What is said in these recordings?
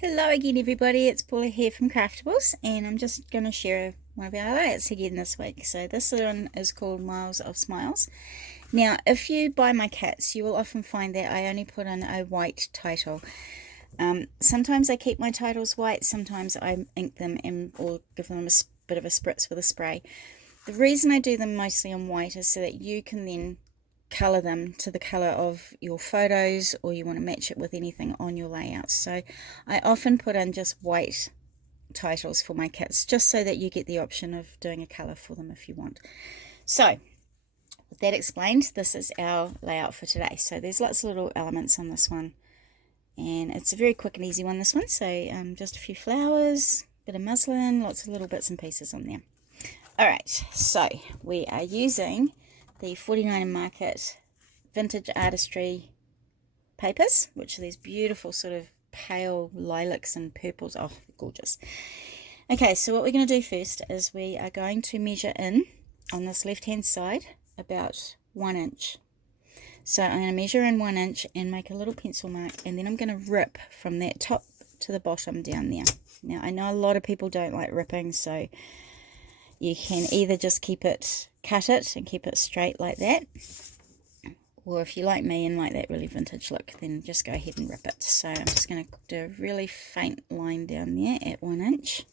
Hello again everybody, it's Paula here from Craftables and I'm just going to share one of our layouts again this week. So this one is called Miles of Smiles. Now if you buy my kits you will often find that I only put in a white title. Sometimes I keep my titles white, sometimes I ink them or give them a bit of a spritz with a spray. The reason I do them mostly on white is so that you can then color them to the color of your photos, or you want to match it with anything on your layouts. So I often put in just white titles for my kits, just so that you get the option of doing a color for them if you want. So with that explained, this is our layout for today. So there's lots of little elements on this one, and it's a very quick and easy one, this one. So just a few flowers, bit of muslin, lots of little bits and pieces on there. Alright, so we are using the 49 Market Vintage Artistry papers, which are these beautiful sort of pale lilacs and purples. Oh, gorgeous. Okay, so what we're going to do first is we are going to measure in on this left hand side about 1 inch. So I'm going to measure in 1 inch and make a little pencil mark, and then I'm going to rip from that top to the bottom down there. Now I know a lot of people don't like ripping, so you can either just cut it and keep it straight like that, or if you like me and like that really vintage look, then just go ahead and rip it. So I'm just going to do a really faint line down there at 1 inch,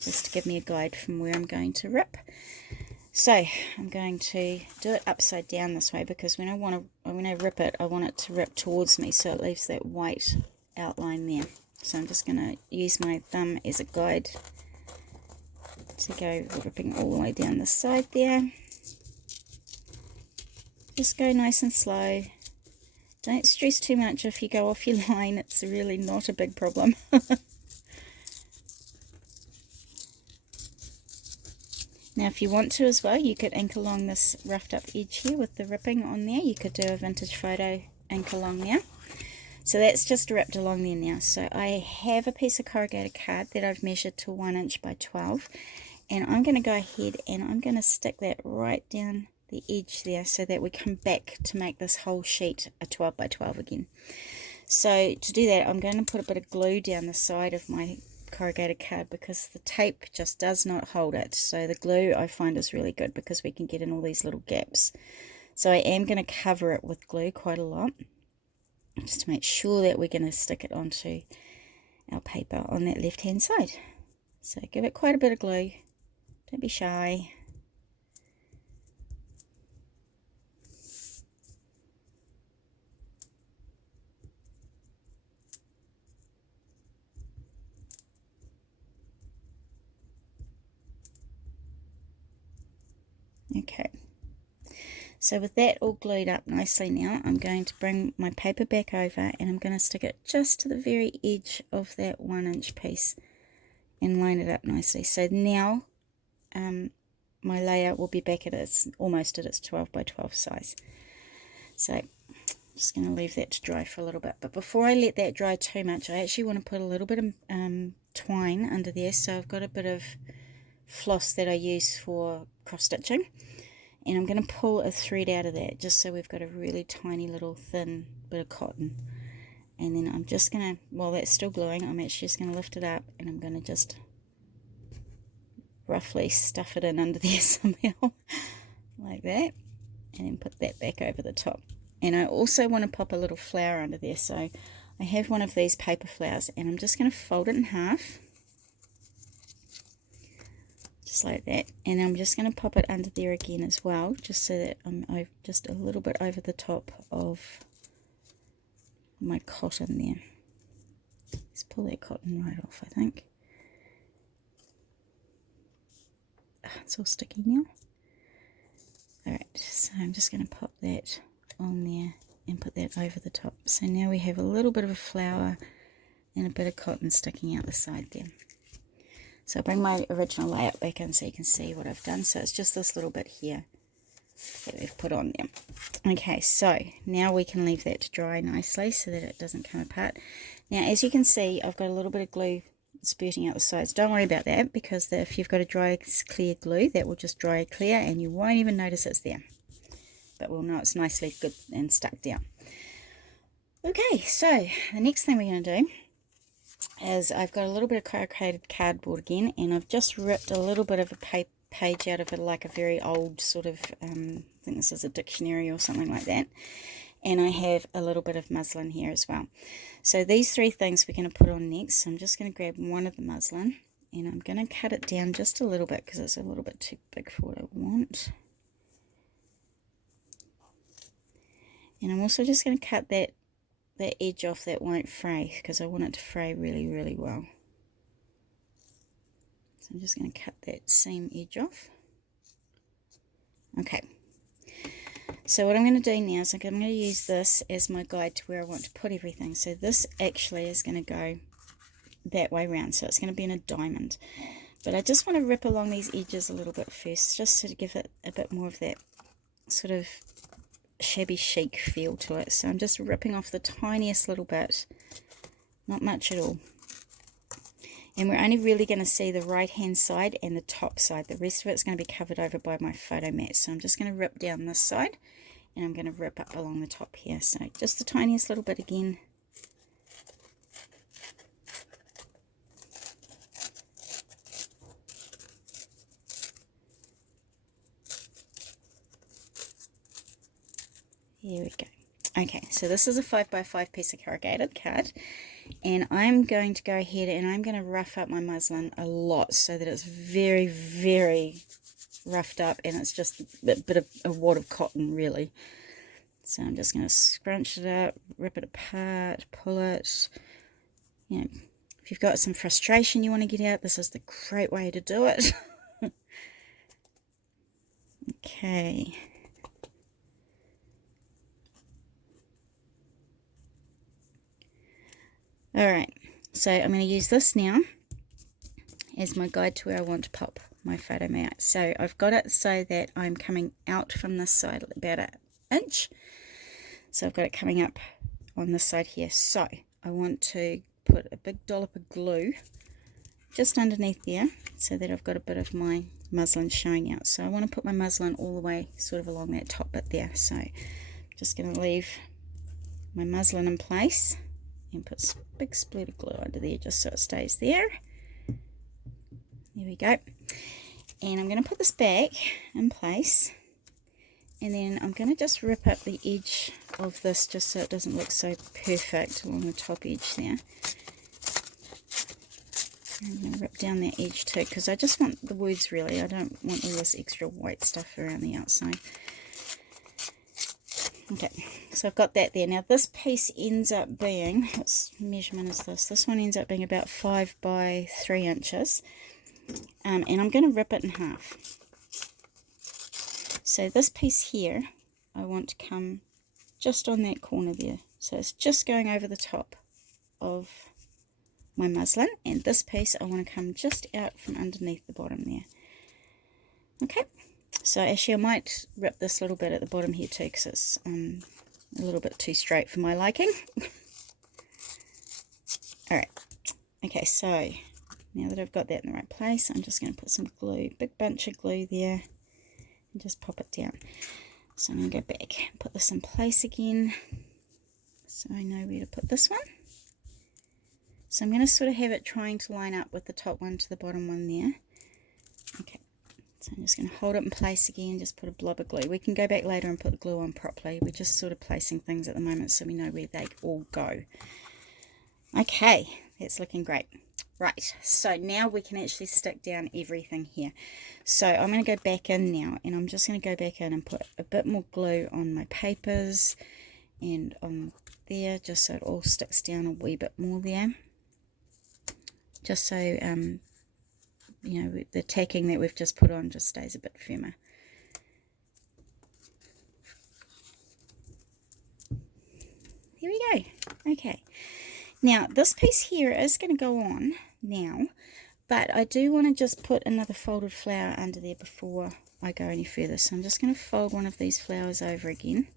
just to give me a guide from where I'm going to rip. So I'm going to do it upside down this way, because when I rip it, I want it to rip towards me, so it leaves that white outline there. So I'm just going to use my thumb as a guide to go ripping all the way down the side there. Just go nice and slow. Don't stress too much if you go off your line. It's really not a big problem. Now if you want to as well, you could ink along this roughed up edge here with the ripping on there. You could do a vintage photo ink along there. So that's just ripped along there now. So I have a piece of corrugated card that I've measured to 1 inch by 12. And I'm going to go ahead and I'm going to stick that right down the edge there, so that we come back to make this whole sheet a 12 by 12 again. So to do that, I'm going to put a bit of glue down the side of my corrugated card, because the tape just does not hold it. So the glue I find is really good, because we can get in all these little gaps. So I am going to cover it with glue quite a lot, just to make sure that we're going to stick it onto our paper on that left hand side. So give it quite a bit of glue. Don't be shy. Okay. So with that all glued up nicely now, I'm going to bring my paper back over, and I'm going to stick it just to the very edge of that 1 inch piece and line it up nicely. So now my layout will be back at almost at its 12 by 12 size. So I'm just going to leave that to dry for a little bit. But before I let that dry too much, I actually want to put a little bit of twine under there. So I've got a bit of floss that I use for cross stitching, and I'm going to pull a thread out of that, just so we've got a really tiny little thin bit of cotton. And then I'm just going to, while that's still gluing, I'm actually just going to lift it up, and I'm going to just roughly stuff it in under there somehow, like that, and then put that back over the top. And I also want to pop a little flower under there, so I have one of these paper flowers, and I'm just going to fold it in half, just like that, and I'm just going to pop it under there again as well, just so that I'm just a little bit over the top of my cotton there. Let's pull that cotton right off, I think. It's all sticky now. Alright, so I'm just going to pop that on there and put that over the top. So now we have a little bit of a flower and a bit of cotton sticking out the side there. So I'll bring my original layout back in so you can see what I've done. So it's just this little bit here that we've put on there. Okay, so now we can leave that to dry nicely so that it doesn't come apart. Now as you can see, I've got a little bit of glue spurting out the sides. Don't worry about that, because if you've got a dry clear glue, that will just dry clear and you won't even notice it's there, but we'll know it's nicely good and stuck down. Okay, so the next thing we're going to do is I've got a little bit of corrugated cardboard again, and I've just ripped a little bit of a page out of it, like a very old sort of, I think this is a dictionary or something like that. And I have a little bit of muslin here as well. So these three things we're going to put on next. So I'm just going to grab one of the muslin, and I'm going to cut it down just a little bit because it's a little bit too big for what I want. And I'm also just going to cut that edge off that won't fray, because I want it to fray really, really well. So I'm just going to cut that seam edge off. Okay. So what I'm going to do now is I'm going to use this as my guide to where I want to put everything. So this actually is going to go that way around, so it's going to be in a diamond. But I just want to rip along these edges a little bit first, just to give it a bit more of that sort of shabby chic feel to it. So I'm just ripping off the tiniest little bit, not much at all. And we're only really going to see the right hand side and the top side. The rest of it's going to be covered over by my photo mat. So I'm just going to rip down this side, and I'm going to rip up along the top here. So just the tiniest little bit again. Here we go. Okay, so this is a 5x5 piece of corrugated card, and I'm going to go ahead and I'm going to rough up my muslin a lot so that it's very, very roughed up, and it's just a bit of a wad of cotton really. So I'm just going to scrunch it up, rip it apart, pull it. You know, if you've got some frustration you want to get out, this is the great way to do it. Okay. Alright, so I'm going to use this now as my guide to where I want to pop my photo mat. So I've got it so that I'm coming out from this side about an inch. So I've got it coming up on this side here. So I want to put a big dollop of glue just underneath there so that I've got a bit of my muslin showing out. So I want to put my muslin all the way sort of along that top bit there. So I'm just going to leave my muslin in place and put a big splatter of glue under there just so it stays there. There we go. And I'm going to put this back in place, and then I'm going to just rip up the edge of this just so it doesn't look so perfect along the top edge there. I'm going to rip down that edge too, because I just want the words really. I don't want all this extra white stuff around the outside. Okay, so I've got that there. Now this piece ends up being, what measurement is this? This one ends up being about 5 by 3 inches. And I'm going to rip it in half. So this piece here, I want to come just on that corner there. So it's just going over the top of my muslin. And this piece, I want to come just out from underneath the bottom there. Okay. So actually I might rip this little bit at the bottom here too, because it's a little bit too straight for my liking. Alright, okay, so now that I've got that in the right place, I'm just going to put some glue, big bunch of glue there, and just pop it down. So I'm going to go back and put this in place again, so I know where to put this one. So I'm going to sort of have it trying to line up with the top one to the bottom one there. Okay. So I'm just going to hold it in place again, just put a blob of glue. We can go back later and put the glue on properly. We're just sort of placing things at the moment so we know where they all go. Okay, that's looking great. Right, so now we can actually stick down everything here. So I'm going to go back in now, and I'm just going to go back in and put a bit more glue on my papers and on there, just so it all sticks down a wee bit more there. Just so you know, the tacking that we've just put on just stays a bit firmer. Here we go. Okay, now this piece here is going to go on now, but I do want to just put another folded flower under there before I go any further. So I'm just going to fold one of these flowers over again,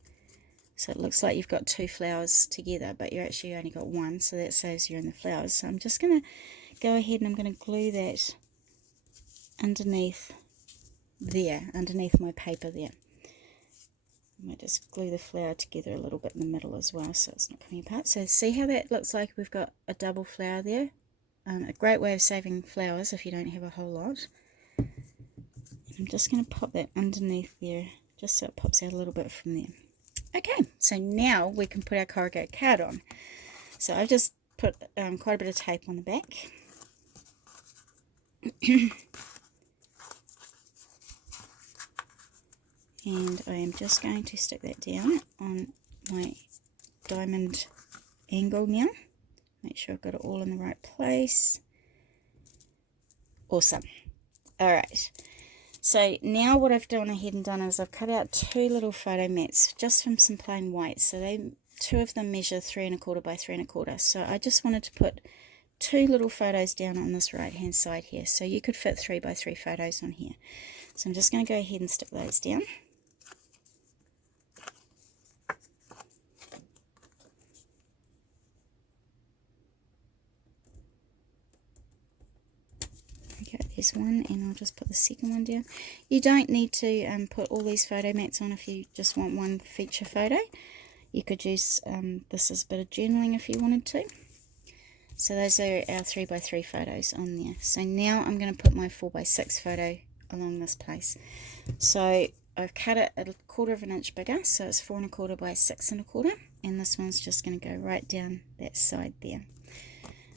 so it looks like you've got 2 flowers together, but you actually only got 1, so that saves you in the flowers. So I'm just going to go ahead and I'm going to glue that underneath there, underneath my paper there. I might just glue the flower together a little bit in the middle as well, so it's not coming apart. So see how that looks like we've got a double flower there? a great way of saving flowers if you don't have a whole lot. I'm just going to pop that underneath there, just so it pops out a little bit from there. Okay, so now we can put our corrugated card on. So I've just put quite a bit of tape on the back. And I am just going to stick that down on my diamond angle now. Make sure I've got it all in the right place. Awesome. Alright, so now what I've gone ahead and done is I've cut out 2 little photo mats just from some plain white. So 2 of them measure 3 1/4 by 3 1/4. So I just wanted to put 2 little photos down on this right hand side here. So you could fit 3 by 3 photos on here. So I'm just going to go ahead and stick those down. Okay, there's one, and I'll just put the second one down. You don't need to put all these photo mats on if you just want one feature photo. You could use this as a bit of journaling if you wanted to. So those are our 3 by 3 photos on there. So now I'm going to put my 4 by 6 photo along this place. So I've cut it a 1/4 of an inch bigger, so it's 4 1/4 by 6 1/4, and this one's just going to go right down that side there.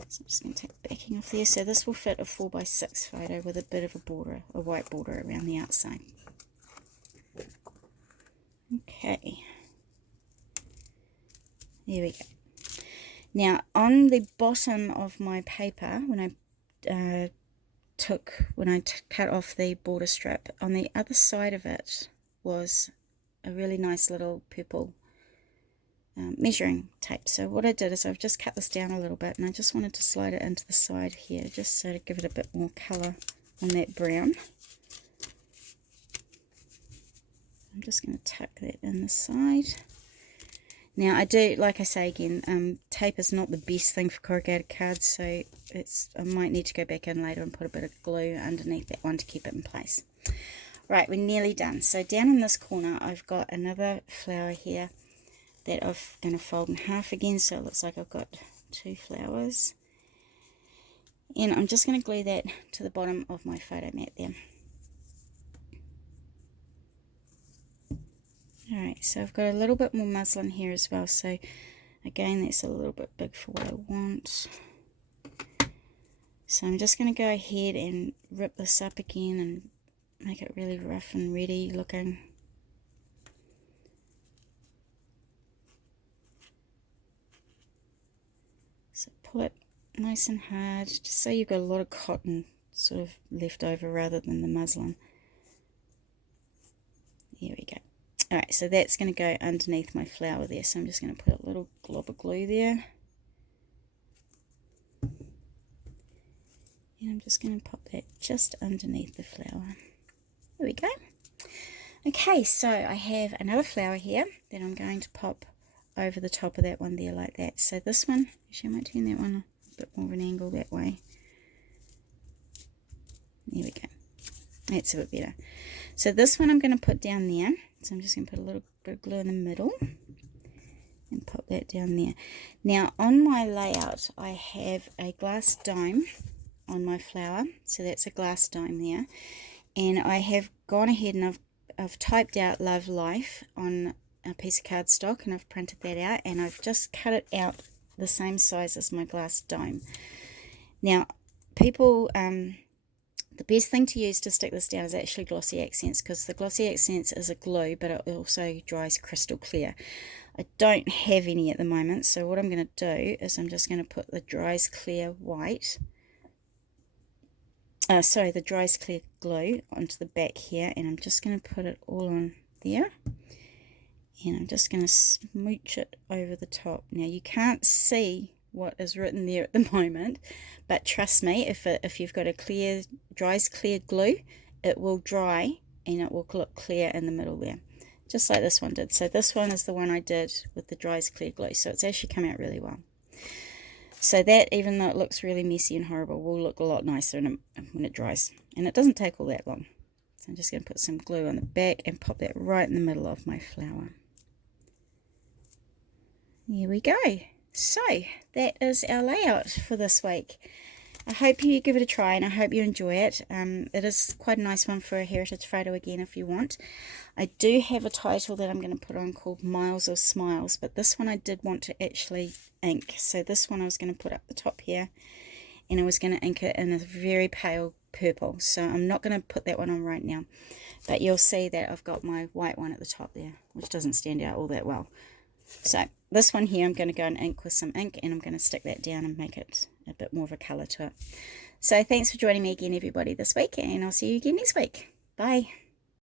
So I'm just going to take the backing off there. So this will fit a 4 by 6 photo with a bit of a border, a white border around the outside. Okay, there we go. Now on the bottom of my paper, when I cut off the border strip, on the other side of it was a really nice little purple measuring tape. So what I did is I've just cut this down a little bit, and I just wanted to slide it into the side here, just so to give it a bit more colour on that brown. I'm just going to tuck that in the side. Now I do, like I say again, tape is not the best thing for corrugated cards, so I might need to go back in later and put a bit of glue underneath that one to keep it in place. Right, we're nearly done. So down in this corner I've got another flower here that I'm going to fold in half again, so it looks like I've got 2 flowers. And I'm just going to glue that to the bottom of my photo mat there. Alright, so I've got a little bit more muslin here as well, so again that's a little bit big for what I want. So I'm just going to go ahead and rip this up again and make it really rough and ready looking. So pull it nice and hard, just so you've got a lot of cotton sort of left over rather than the muslin. There we go. Alright, so that's going to go underneath my flower there, so I'm just going to put a little glob of glue there. And I'm just going to pop that just underneath the flower. There we go. Okay, so I have another flower here that I'm going to pop over the top of that one there like that. So this one, actually I might turn that one a bit more of an angle that way. There we go. That's a bit better. So this one I'm going to put down there. So I'm just going to put a little bit of glue in the middle and pop that down there. Now on my layout I have a glass dome on my flower. So that's a glass dome there. And I have gone ahead and I've typed out Love Life on a piece of cardstock, and I've printed that out, and I've just cut it out the same size as my glass dome. Now people, the best thing to use to stick this down is actually Glossy Accents, because the Glossy Accents is a glue, but it also dries crystal clear. I don't have any at the moment, so what I'm going to do is I'm just going to put the Dries Clear white, the Dries Clear glue onto the back here, and I'm just going to put it all on there. And I'm just going to smooch it over the top. Now you can't see what is written there at the moment, but trust me, if you've got a Dries Clear glue, it will dry and it will look clear in the middle there, just like this one did. So this one is the one I did with the Dries Clear glue, so it's actually come out really well. So that, even though it looks really messy and horrible, will look a lot nicer when it dries, and it doesn't take all that long. So I'm just going to put some glue on the back and pop that right in the middle of my flower. Here we go. So that is our layout for this week. I hope you give it a try, and I hope you enjoy it. It is quite a nice one for a heritage photo again if you want. I do have a title that I'm going to put on called Miles of Smiles, but this one I did want to actually ink. So this one I was going to put up the top here, and I was going to ink it in a very pale purple. So I'm not going to put that one on right now, but you'll see that I've got my white one at the top there, which doesn't stand out all that well. So this one here I'm going to go and ink with some ink, and I'm going to stick that down and make it a bit more of a colour to it. So thanks for joining me again, everybody, this week, and I'll see you again next week. Bye.